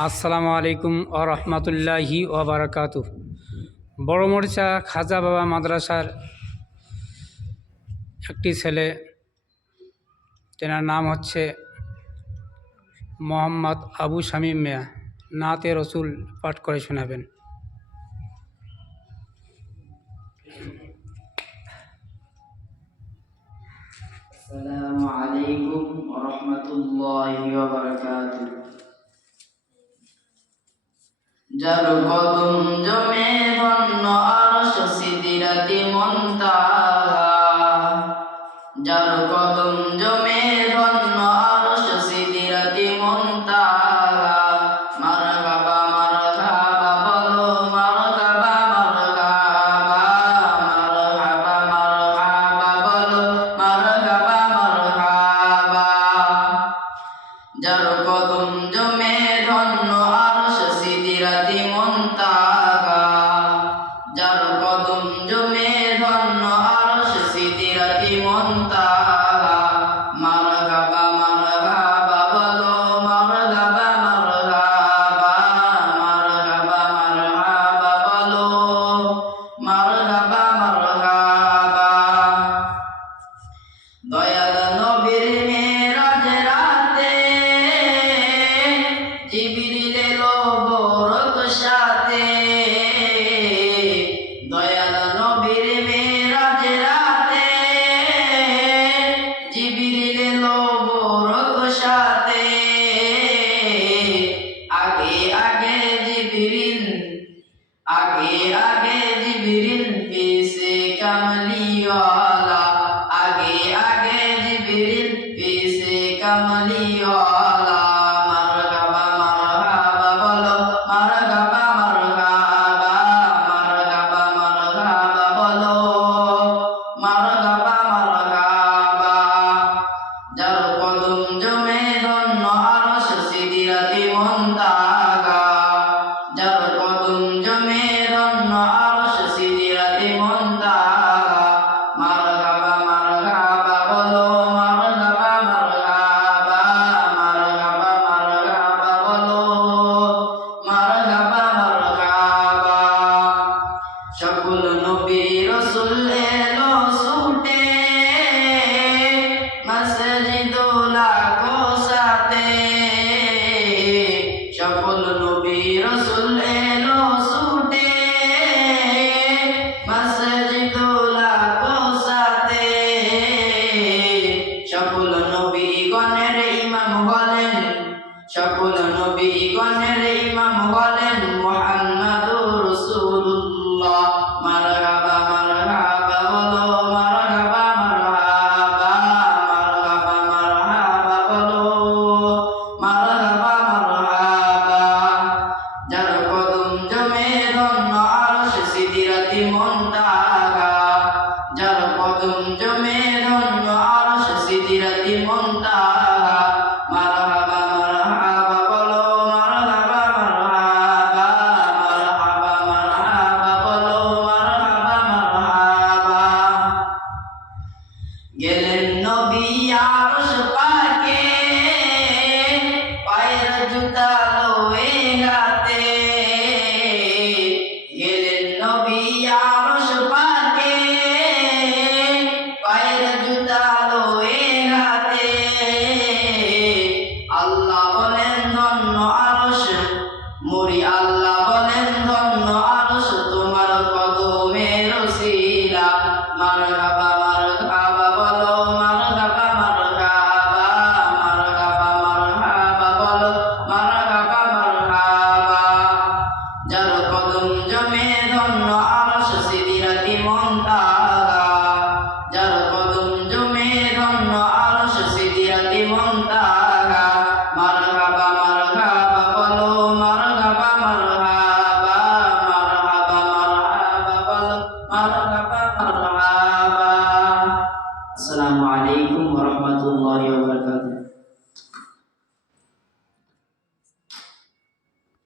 আসসালামু আলাইকুম ও রহমতুল্লাহি ও বারাকাতু। বড় মরিচা খাজা বাবা মাদ্রাসার একটি ছেলে, তেনার নাম হচ্ছে মোহাম্মদ আবু শামীম মিয়া, নাতে রসুল পাঠ করে শোনাবেন। আসসালামু আলাইকুম ওয়া রাহমাতুল্লাহি ওয়া বারাকাতুহু। যার কদম জমে ধন্য আরশ সিদরাতি মুনতাহা, যার কদম জমে ধন্য আরশ সিদরাতি মুনতাহা। মারহাবা মারহাবা বলো, মারহাবা মারহাবা, মারহাবা মারহাবা বলো, মারহাবা মারহাবা। যার কদম জমে ধন্য আরশ সিদরাতি মুনতাহা, যার কদম জমে ধন্য আরশ সিদরাতি মুনতাহা। মারহাবা মারহাবা বলো, মারহাবা মারহাবা, মারহাবা মারহাবা বলো, মারহাবা মারহাবা। দয়াল নবীর মেরাজ রাতে জিবরিল এলো বরক সাথে, দয়াল নবীর মেরাজ রাতে জিবরিল এলো বরক সাথে। আগে আগে জিবরিল, আগে আগে জিবরিল পেছে কামলিওয়ালা, আগে আগে জিবরিল পেছে কামলিওয়ালা। মারহাবা মারহাবা বলো, মারহাবা মারহাবা, মারহাবা মারহাবা বলো, মারহাবা মারহাবা। যার কদম জমে ধন্য আরশ সিদরাতি মুনতাহা, যার কদম জমে ধন্য আরশ সিদরাতি মুনতাহা। মারহাবা মারহাবা বলো, মারহাবা মারহাবা, মারহাবা মারহাবা বলো, মারহাবা মারহাবা। সকল নবী রাসূল এলো ছুটে, মসজিদুল আকসাতে। সকল নবী রাসূল এলো ছুটে, মসজিদুল আকসাতে। সকল নবীগণের ইমাম হলেন, সকল নবীগণের ইমাম হলেন মুহাম্মাদুর রাসূলুল্লাহ। মারহাবা মারহাবা বলো, মারহাবা মারহাবা, মারহাবা মারহাবা বলো, মারহাবা মারহাবা। যার কদম জমে ধন্য আরশ সিদরাতি মুনতাহা, যার কদম জমে ধন্য আরশ সিদরাতি মুনতাহা। মারহাবা মারহাবা বলো, মারহাবা মারহাবা, মারহাবা মারহাবা বলো, মারহাবা মারহাবা। গেলেন নবী আরশ পাকে, পায়ের জুতা লয়ে হাতে। গেলেন নবী আরশ পাকে, পায়ের জুতা লয়ে হাতে। আল্লাহ বলেন ধন্য আরশ, মুরি আল্লাহ বলেন